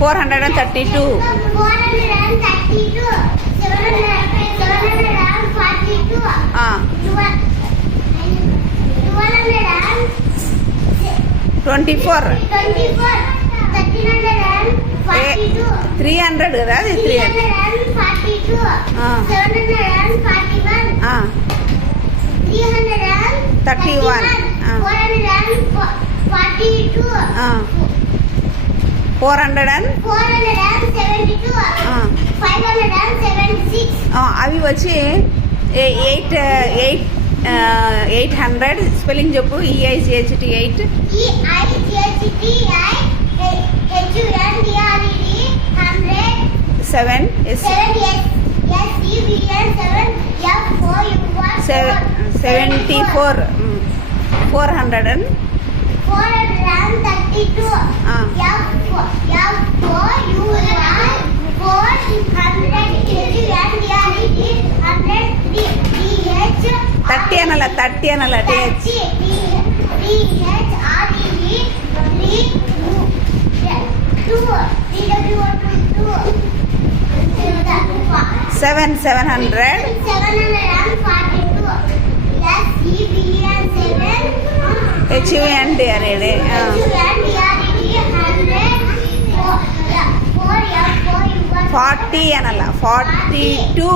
432. 432. 742. 24. 1342. 300 కదా అది 300. 342. 741. 31. 442. 472. 576. అవి వచ్చి 800 స్పెల్లింగ్ చెప్పు. EIGHT 8. EIGHTI HUNDRED 100. 7 7 SEVN 7 F4U1 74. 400 432. F4U1 400 HUNDRED 100 DH 30 అనలా 30 అనలా TH. 7 700. HUNDRED 40 అనలా 42.